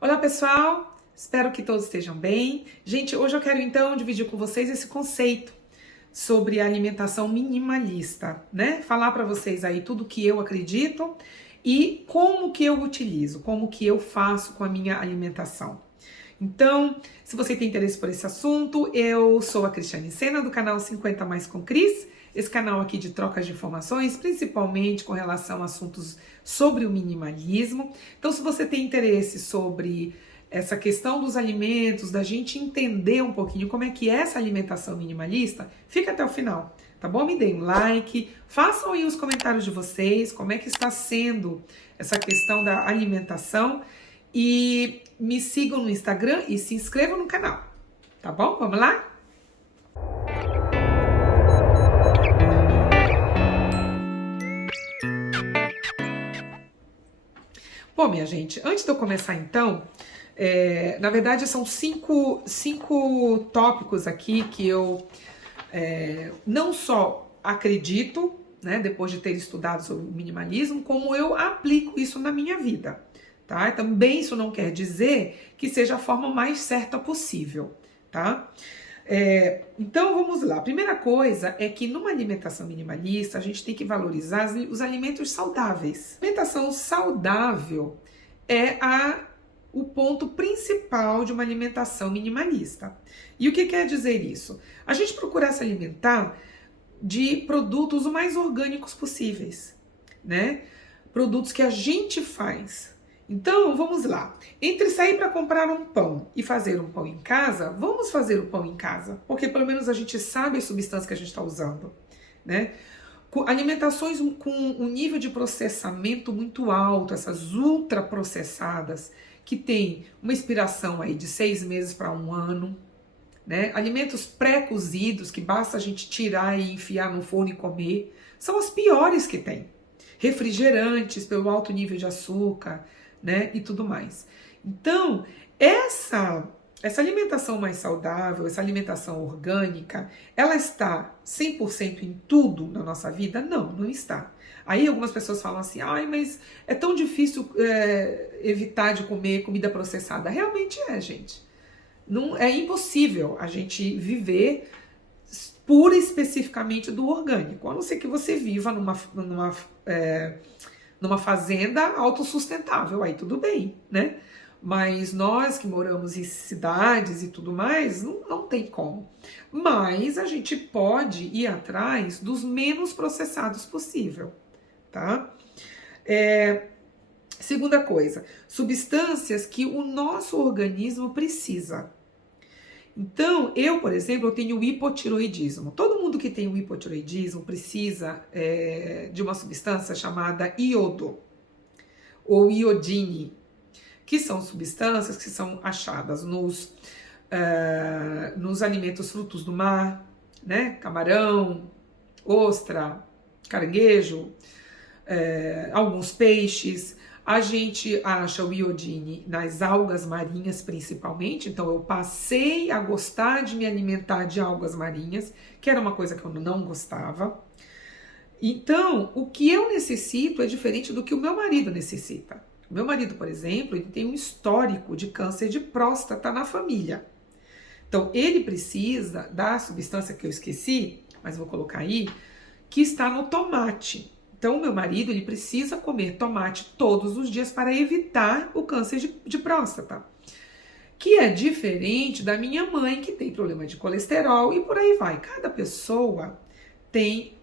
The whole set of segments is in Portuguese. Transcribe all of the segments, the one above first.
Olá pessoal, espero que todos estejam bem. Gente, hoje eu quero então dividir com vocês esse conceito sobre a alimentação minimalista, né? Falar para vocês aí tudo que eu acredito e como que eu utilizo, como que eu faço com a minha alimentação. Então, se você tem interesse por esse assunto, eu sou a Cristiane Sena do canal 50 Mais com Cris, esse canal aqui de trocas de informações, principalmente com relação a assuntos sobre o minimalismo. Então, se você tem interesse sobre essa questão dos alimentos, da gente entender um pouquinho como é que é essa alimentação minimalista, fica até o final, tá bom? Me deem um like, façam aí os comentários de vocês, como é que está sendo essa questão da alimentação e me sigam no Instagram e se inscrevam no canal, tá bom? Vamos lá? Bom, minha gente, antes de eu começar então, na verdade são cinco tópicos aqui que eu não só acredito, né, depois de ter estudado sobre o minimalismo, como eu aplico isso na minha vida, tá? Também isso não quer dizer que seja a forma mais certa possível, tá? Então vamos lá. A primeira coisa é que numa alimentação minimalista a gente tem que valorizar os alimentos saudáveis. A alimentação saudável é o ponto principal de uma alimentação minimalista. E o que quer dizer isso? A gente procura se alimentar de produtos o mais orgânicos possíveis, né? Produtos que a gente faz. Então, vamos lá. Entre sair para comprar um pão e fazer um pão em casa, vamos fazer o pão em casa, porque pelo menos a gente sabe as substâncias que a gente está usando, né? Alimentações com um nível de processamento muito alto, essas ultraprocessadas, que tem uma expiração aí de 6 meses para 1 ano, né? Alimentos pré-cozidos, que basta a gente tirar e enfiar no forno e comer, são os piores que tem. Refrigerantes pelo alto nível de açúcar, né, e tudo mais. Então, essa alimentação mais saudável, essa alimentação orgânica, ela está 100% em tudo na nossa vida? Não, não está. Aí algumas pessoas falam assim, ai, mas é tão difícil evitar de comer comida processada. Realmente é, gente. Não, é impossível a gente viver pura e especificamente do orgânico, a não ser que você viva numa fazenda autossustentável, aí tudo bem, né? Mas nós que moramos em cidades e tudo mais, não tem como. Mas a gente pode ir atrás dos menos processados possível, tá? Segunda coisa, substâncias que o nosso organismo precisa. Então, eu, por exemplo, eu tenho hipotiroidismo. Todo mundo que tem o hipotiroidismo precisa de uma substância chamada iodo ou iodine, que são substâncias que são achadas nos alimentos frutos do mar, né? Camarão, ostra, caranguejo, alguns peixes. A gente acha o iodine nas algas marinhas principalmente, então eu passei a gostar de me alimentar de algas marinhas, que era uma coisa que eu não gostava. Então, o que eu necessito é diferente do que o meu marido necessita. O meu marido, por exemplo, ele tem um histórico de câncer de próstata na família. Então, ele precisa da substância que eu esqueci, mas vou colocar aí, que está no tomate. Então, o meu marido, ele precisa comer tomate todos os dias para evitar o câncer de próstata. Que é diferente da minha mãe, que tem problema de colesterol e por aí vai. Cada pessoa tem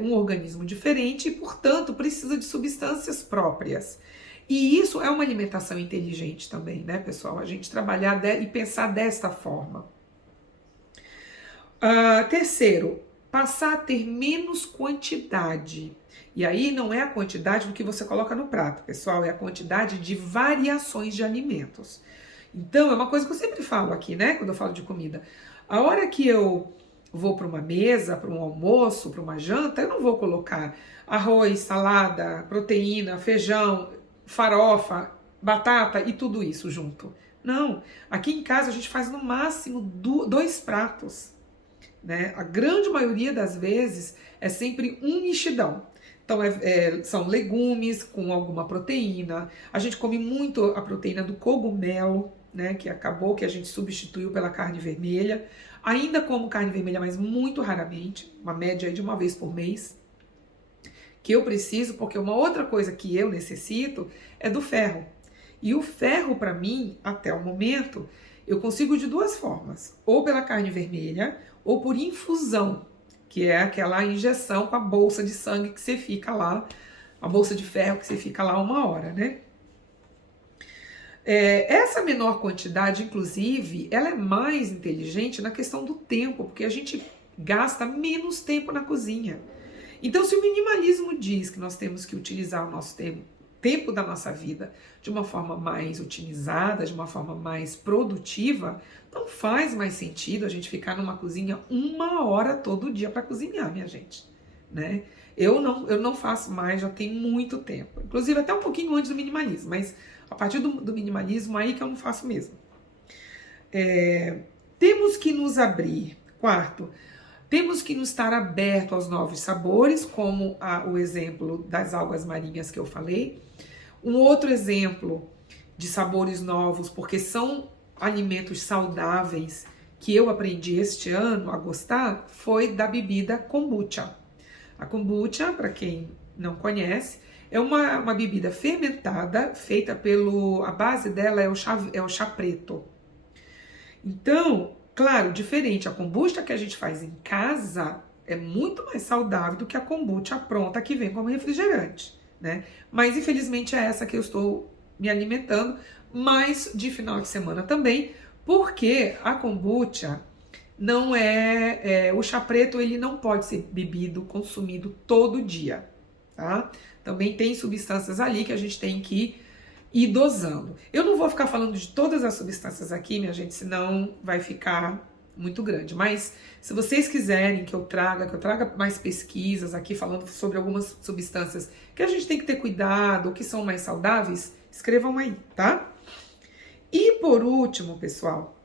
um organismo diferente e, portanto, precisa de substâncias próprias. E isso é uma alimentação inteligente também, né, pessoal? A gente trabalhar e pensar desta forma. Terceiro, passar a ter menos quantidade. E aí não é a quantidade do que você coloca no prato, pessoal, é a quantidade de variações de alimentos. Então, é uma coisa que eu sempre falo aqui, né, quando eu falo de comida. A hora que eu vou para uma mesa, para um almoço, para uma janta, eu não vou colocar arroz, salada, proteína, feijão, farofa, batata e tudo isso junto. Não, aqui em casa a gente faz no máximo 2 pratos. Né? A grande maioria das vezes é sempre um mexidão. Então, são legumes com alguma proteína. A gente come muito a proteína do cogumelo, né? Que acabou, que a gente substituiu pela carne vermelha. Ainda como carne vermelha, mas muito raramente, uma média de uma vez por mês, que eu preciso, porque uma outra coisa que eu necessito é do ferro. E o ferro, para mim, até o momento, eu consigo de duas formas. Ou pela carne vermelha, ou por infusão, que é aquela injeção com a bolsa de sangue que você fica lá, a bolsa de ferro que você fica lá 1 hora, né? Essa menor quantidade, inclusive, ela é mais inteligente na questão do tempo, porque a gente gasta menos tempo na cozinha. Então, se o minimalismo diz que nós temos que utilizar o nosso tempo da nossa vida de uma forma mais otimizada, de uma forma mais produtiva, não faz mais sentido a gente ficar numa cozinha 1 hora todo dia para cozinhar, minha gente, né? Eu não faço mais, já tem muito tempo. Inclusive até um pouquinho antes do minimalismo, mas a partir do minimalismo aí que eu não faço mesmo. Temos que nos abrir. Quarto, temos que nos estar aberto aos novos sabores, como o exemplo das algas marinhas que eu falei. Um outro exemplo de sabores novos, porque são alimentos saudáveis, que eu aprendi este ano a gostar, foi da bebida kombucha. A kombucha, para quem não conhece, é uma bebida fermentada, feita a base dela é o chá preto. Então, claro, diferente, a kombucha que a gente faz em casa é muito mais saudável do que a kombucha pronta que vem como refrigerante, né? Mas infelizmente é essa que eu estou me alimentando, mas de final de semana também, porque a kombucha não o chá preto, ele não pode ser bebido, consumido todo dia, tá? Também tem substâncias ali que a gente tem que ir dosando. Eu não vou ficar falando de todas as substâncias aqui, minha gente, senão vai ficar muito grande. Mas se vocês quiserem que eu traga mais pesquisas aqui falando sobre algumas substâncias que a gente tem que ter cuidado, que são mais saudáveis, escrevam aí, tá? E por último, pessoal,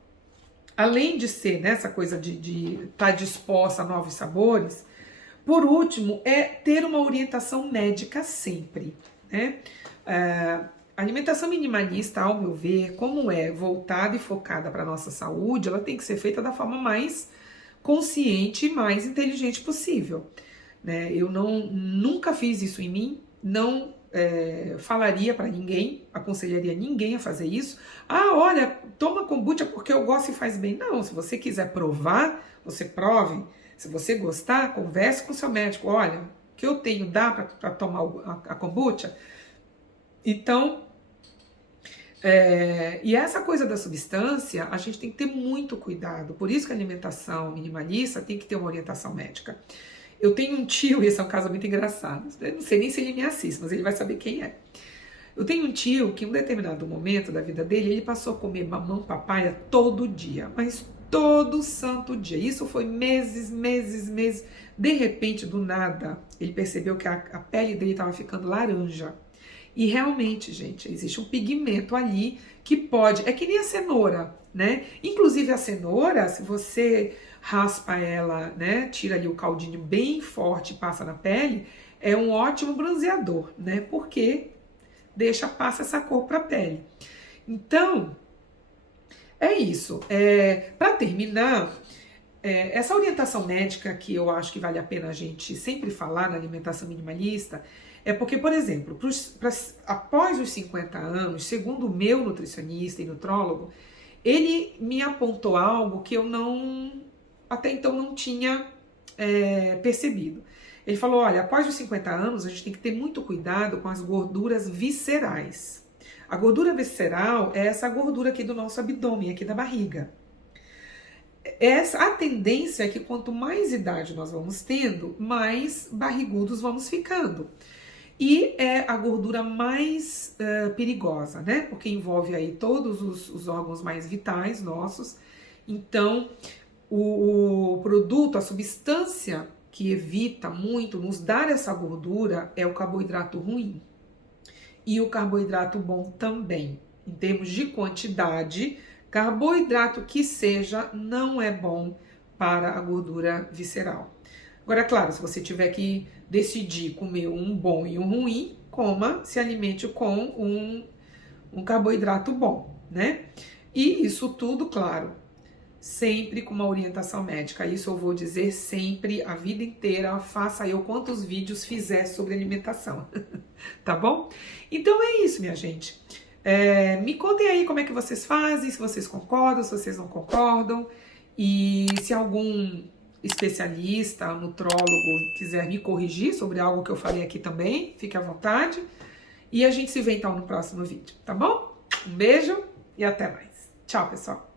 além de ser nessa coisa de estar disposta a novos sabores, por último, é ter uma orientação médica sempre, né? A alimentação minimalista, ao meu ver, como é voltada e focada para a nossa saúde, ela tem que ser feita da forma mais consciente e mais inteligente possível, né? Eu nunca fiz isso em mim, não falaria para ninguém, aconselharia ninguém a fazer isso. Ah, olha, toma kombucha porque eu gosto e faz bem. Não, se você quiser provar, você prove. Se você gostar, converse com o seu médico. Olha, o que eu tenho dá para tomar a kombucha? Então, e essa coisa da substância, a gente tem que ter muito cuidado. Por isso que a alimentação minimalista tem que ter uma orientação médica. Eu tenho um tio, e esse é um caso muito engraçado. Eu não sei nem se ele me assiste, mas ele vai saber quem é. Eu tenho um tio que em um determinado momento da vida dele, ele passou a comer mamão papaya todo dia, mas todo santo dia. Isso foi meses. De repente, do nada, ele percebeu que a pele dele estava ficando laranja. E realmente, gente, existe um pigmento ali que pode... É que nem a cenoura, né? Inclusive a cenoura, se você raspa ela, né? Tira ali o caldinho bem forte e passa na pele, é um ótimo bronzeador, né? Porque passa essa cor para a pele. Então, é isso. Para terminar, essa orientação médica que eu acho que vale a pena a gente sempre falar na alimentação minimalista, é porque, por exemplo, após os 50 anos, segundo o meu nutricionista e nutrólogo, ele me apontou algo que eu até então não tinha percebido. Ele falou, olha, após os 50 anos, a gente tem que ter muito cuidado com as gorduras viscerais. A gordura visceral é essa gordura aqui do nosso abdômen, aqui da barriga. A tendência é que quanto mais idade nós vamos tendo, mais barrigudos vamos ficando. E é a gordura mais perigosa, né? Porque envolve aí todos os órgãos mais vitais nossos. Então, o produto, a substância que evita muito nos dar essa gordura é o carboidrato ruim. E o carboidrato bom também. Em termos de quantidade, carboidrato que seja não é bom para a gordura visceral. Agora, claro, se você tiver que decidir comer um bom e um ruim, coma, se alimente com um carboidrato bom, né? E isso tudo, claro, sempre com uma orientação médica. Isso eu vou dizer sempre, a vida inteira, faça eu quantos vídeos fizer sobre alimentação, tá bom? Então é isso, minha gente. Me contem aí como é que vocês fazem, se vocês concordam, se vocês não concordam, e se algum especialista, nutrólogo quiser me corrigir sobre algo que eu falei aqui também, fique à vontade. E a gente se vê então no próximo vídeo, tá bom? Um beijo e até mais. Tchau, pessoal!